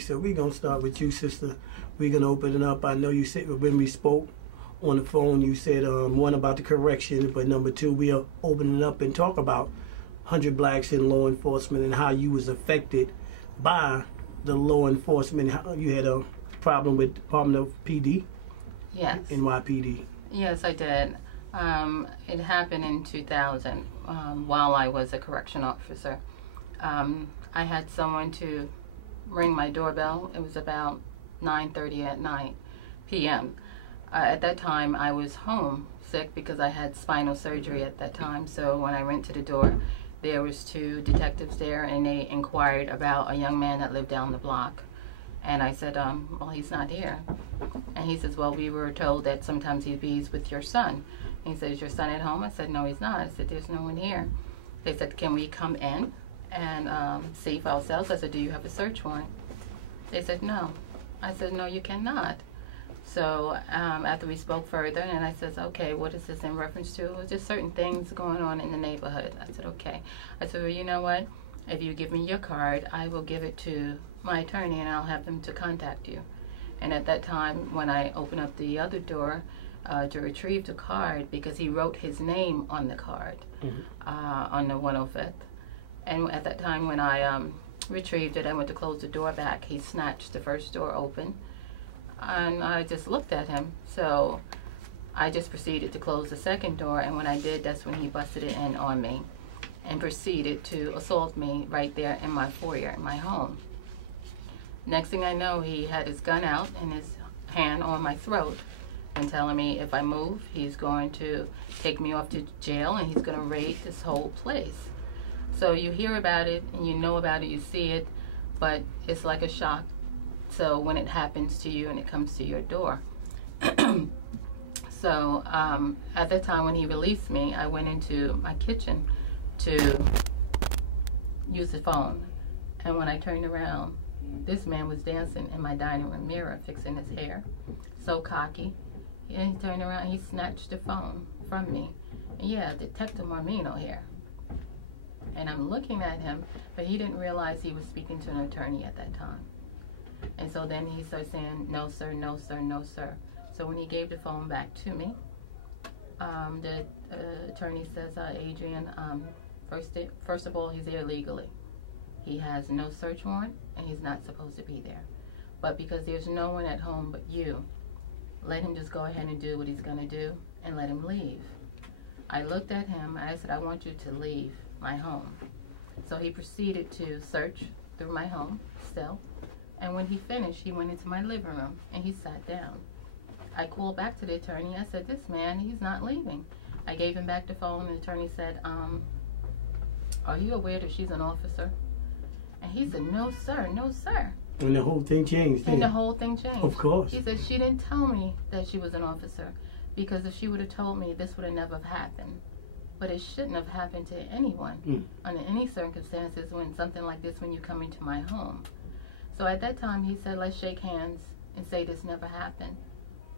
so we're going to start with you, sister. We're going to open it up. I know you said when we spoke on the phone, you said one about the correction, but number two, we'll open it up and talk about 100 Blacks in law enforcement and how you was affected by the law enforcement. How you had a problem with Department of PD? Yes. NYPD. Yes, I did. It happened in 2000 while I was a correction officer. I had someone to ring my doorbell. It was about 9:30 at night, p.m. At that time, I was home sick because I had spinal surgery at that time. So when I went to the door, there was two detectives there, and they inquired about a young man that lived down the block. And I said, well, he's not here. And he says, well, we were told that sometimes he's with your son. And he said, is your son at home? I said, no, he's not. I said, there's no one here. They said, can we come in and see for ourselves? I said, do you have a search warrant? They said, no. I said, no, you cannot. So after we spoke further, and I said, okay, what is this in reference to? It was just certain things going on in the neighborhood. I said, okay. I said, well, you know what? If you give me your card, I will give it to my attorney and I'll have them to contact you. And at that time, when I opened up the other door to retrieve the card, because he wrote his name on the card, on the 105th. And at that time when I retrieved it, I went to close the door back. He snatched the first door open. And I just looked at him. So I just proceeded to close the second door, and when I did, that's when he busted it in on me and proceeded to assault me right there in my foyer, in my home. Next thing I know, he had his gun out and his hand on my throat and telling me if I move, he's going to take me off to jail and he's going to raid this whole place. So you hear about it and you know about it, you see it, but it's like a shock. So when it happens to you and it comes to your door. So at that time when he released me, I went into my kitchen to use the phone. And when I turned around, this man was dancing in my dining room mirror, fixing his hair, so cocky. And he turned around and he snatched the phone from me. And yeah, Detective Marmino here. And I'm looking at him, but he didn't realize he was speaking to an attorney at that time. And so then he started saying, no sir, no sir, no sir. So when he gave the phone back to me, the attorney says, Adrienne, first of all, he's here legally. He has no search warrant and he's not supposed to be there. But because there's no one at home but you, let him just go ahead and do what he's going to do and let him leave. I looked at him, I said, I want you to leave my home. So he proceeded to search through my home still. And when he finished, he went into my living room and he sat down. I called back to the attorney. I said, this man, he's not leaving. I gave him back the phone and the attorney said, are you aware that she's an officer? And he said, no sir, no sir. And the whole thing changed. And the whole thing changed. Of course. He said, she didn't tell me that she was an officer, because if she would have told me, this would have never happened. But it shouldn't have happened to anyone under any circumstances when something like this, when you come into my home. So at that time, he said, let's shake hands and say this never happened.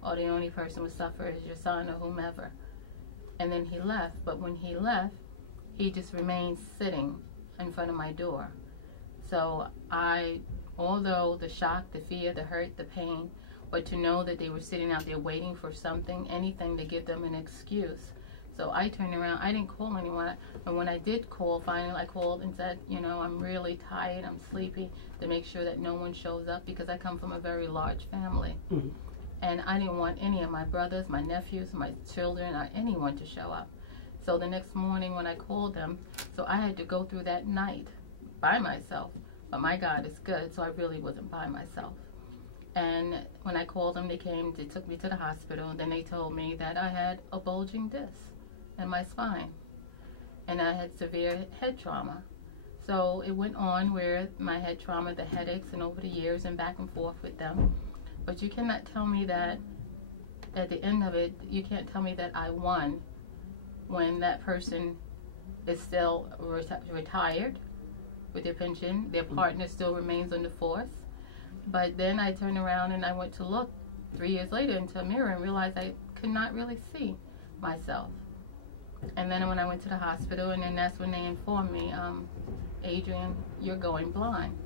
Or the only person would suffer is your son or whomever. And then he left. But when he left, he just remained sitting in front of my door. So although the shock, the fear, the hurt, the pain, but to know that they were sitting out there waiting for something, anything to give them an excuse. So I turned around. I didn't call anyone. And when I did call, finally I called and said, you know, I'm really tired, I'm sleepy, to make sure that no one shows up, because I come from a very large family. And I didn't want any of my brothers, my nephews, my children, or anyone to show up. So the next morning when I called them, so I had to go through that night by myself. But my God is good, so I really wasn't by myself. And when I called them, they came, they took me to the hospital, and then they told me that I had a bulging disc in my spine. And I had severe head trauma. So it went on where my head trauma, the headaches, and over the years, and back and forth with them. But you cannot tell me that at the end of it, you can't tell me that I won when that person is still retired with their pension. Their partner still remains on the force. But then I turned around and I went to look 3 years later into a mirror and realized I could not really see myself. And then when I went to the hospital, and then that's when they informed me, Adrienne, you're going blind.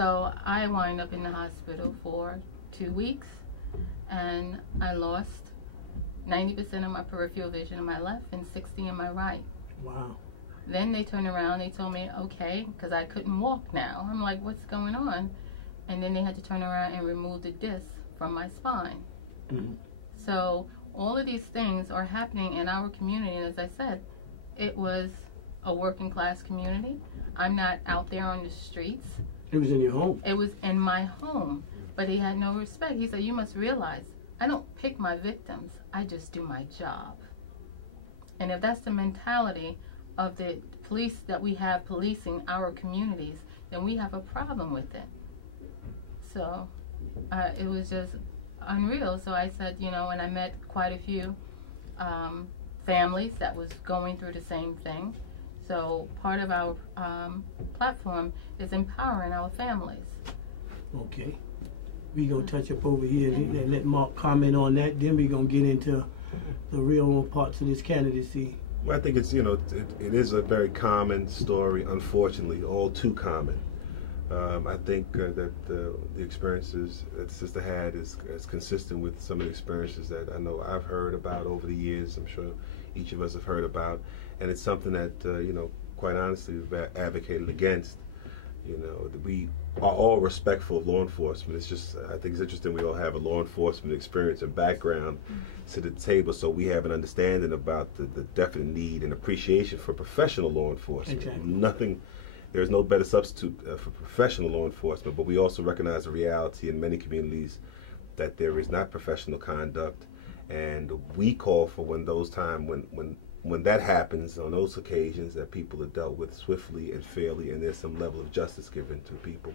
So I wind up in the hospital for 2 weeks, and I lost 90% of my peripheral vision in my left and 60 in my right. Wow. Then they turned around, they told me, okay, because I couldn't walk now. I'm like, what's going on? And then they had to turn around and remove the disc from my spine. Mm-hmm. So all of these things are happening in our community, and as I said, it was a working class community. I'm not out there on the streets. It was in your home. It was in my home, but he had no respect. He said, you must realize, I don't pick my victims, I just do my job. And if that's the mentality of the police that we have policing our communities, then we have a problem with it. So it was just unreal. So I said, you know, and I met quite a few families that was going through the same thing. So part of our platform is empowering our families. Okay. We're going to touch up over here and let Mark comment on that. Then we're going to get into the real parts of this candidacy. Well, I think it's, you know, it is a very common story, unfortunately, all too common. I think that the experiences that Sister had is consistent with some of the experiences that I know I've heard about over the years. I'm sure each of us have heard about. And it's something that, you know, quite honestly, we've advocated against. You know, we are all respectful of law enforcement. It's just, I think it's interesting we all have a law enforcement experience and background to the table, so we have an understanding about the definite need and appreciation for professional law enforcement. Exactly. There is no better substitute for professional law enforcement, but we also recognize the reality in many communities that there is not professional conduct, and we call for when those times, when that happens, on those occasions, that people are dealt with swiftly and fairly, and there's some level of justice given to people.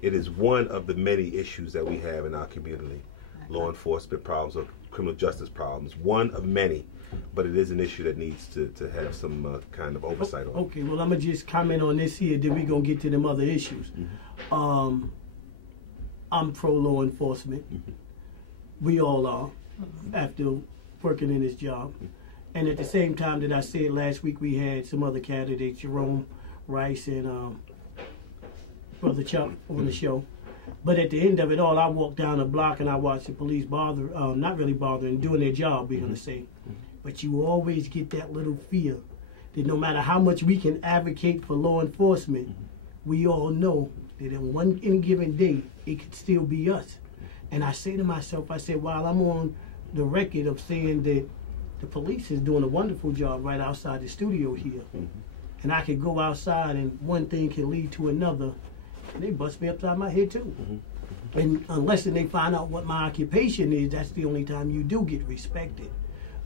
It is one of the many issues that we have in our community, law enforcement problems or criminal justice problems, one of many, but it is an issue that needs to have some kind of oversight on. Okay, well, I'm going to just comment on this here, then we're going to get to them other issues. Mm-hmm. I'm pro-law enforcement. Mm-hmm. We all are, after working in this job. Mm-hmm. And at the same time that I said last week, we had some other candidates, Jerome Rice and Brother Chuck on the show. But at the end of it all, I walked down the block and I watched the police not really bothering, doing their job, we're going to say. But you always get that little fear that no matter how much we can advocate for law enforcement, we all know that in any given day, it could still be us. And I say to myself, I said, while I'm on the record of saying that the police is doing a wonderful job right outside the studio here. And I could go outside and one thing can lead to another, and they bust me upside my head too. And unless they find out what my occupation is, that's the only time you do get respected.